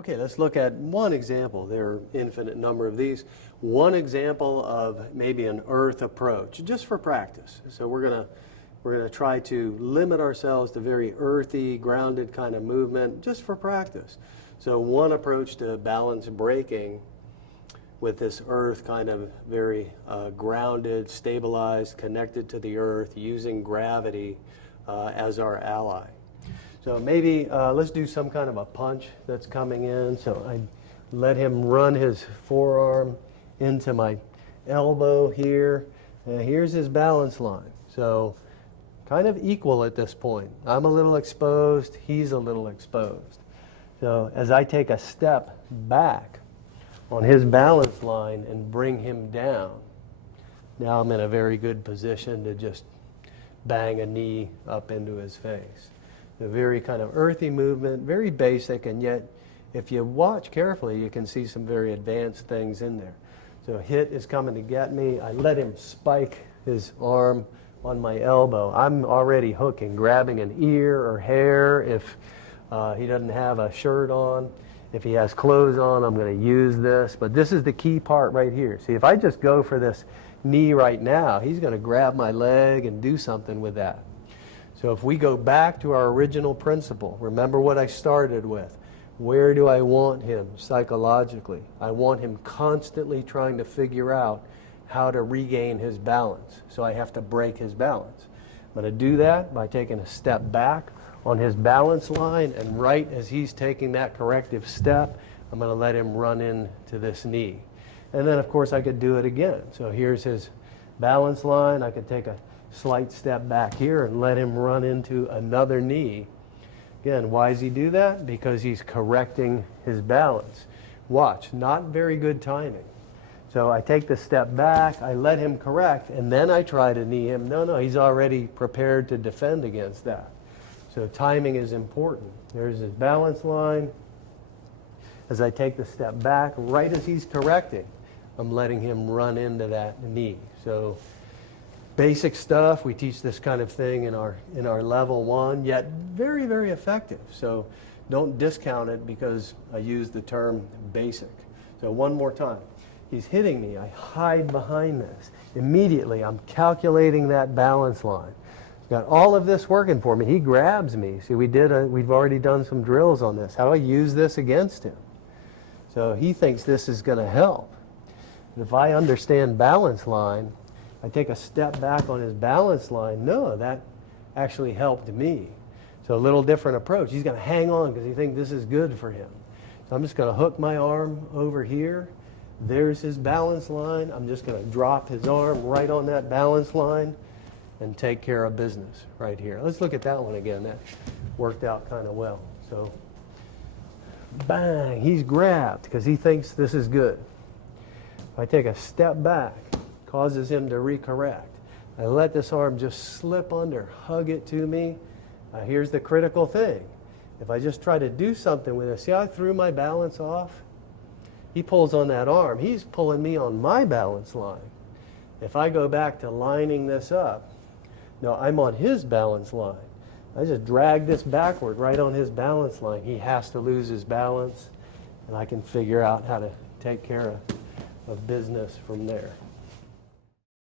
Okay, let's look at one example. There are infinite number of these. One example of maybe an earth approach, just for practice. So we're gonna try to limit ourselves to very earthy, grounded kind of movement, just for practice. So one approach to balance braking with this earth kind of very grounded, stabilized, connected to the earth, using gravity as our ally. So maybe let's do some kind of a punch that's coming in. So I let him run his forearm into my elbow here. Here's his balance line. So kind of equal at this point. I'm a little exposed, he's a little exposed. So as I take a step back on his balance line and bring him down, now I'm in a very good position to just bang a knee up into his face. A very kind of earthy movement, very basic, and yet if you watch carefully, you can see some very advanced things in there. So hit is coming to get me. I let him spike his arm on my elbow. I'm already hooking, grabbing an ear or hair if he doesn't have a shirt on. If he has clothes on, I'm going to use this. But this is the key part right here. See, if I just go for this knee right now, he's going to grab my leg and do something with that. So if we go back to our original principle, remember what I started with. Where do I want him psychologically? I want him constantly trying to figure out how to regain his balance. So I have to break his balance. I'm going to do that by taking a step back on his balance line, and right as he's taking that corrective step, I'm going to let him run into this knee. And then of course I could do it again. So here's his balance line. I could take a slight step back here and let him run into another knee. Again, why does he do that? Because he's correcting his balance. Watch, not very good timing. So I take the step back, I let him correct, and then I try to knee him. No, he's already prepared to defend against that. So timing is important. There's his balance line. As I take the step back, right as he's correcting, I'm letting him run into that knee. So basic stuff, we teach this kind of thing in our level 1, yet very, very effective. So don't discount it because I use the term basic. So one more time. He's hitting me, I hide behind this. Immediately I'm calculating that balance line. Got all of this working for me. He grabs me. See, we've already done some drills on this. How do I use this against him? So he thinks this is going to help. If I understand balance line, I take a step back on his balance line. No, that actually helped me. So a little different approach. He's going to hang on because he thinks this is good for him. So I'm just going to hook my arm over here. There's his balance line. I'm just going to drop his arm right on that balance line and take care of business right here. Let's look at that one again. That worked out kind of well. So bang, he's grabbed because he thinks this is good. If I take a step back, causes him to recorrect. I let this arm just slip under, hug it to me. Here's the critical thing. If I just try to do something with it, see how I threw my balance off? He pulls on that arm. He's pulling me on my balance line. If I go back to lining this up, no, I'm on his balance line. I just drag this backward right on his balance line. He has to lose his balance, and I can figure out how to take care of business from there.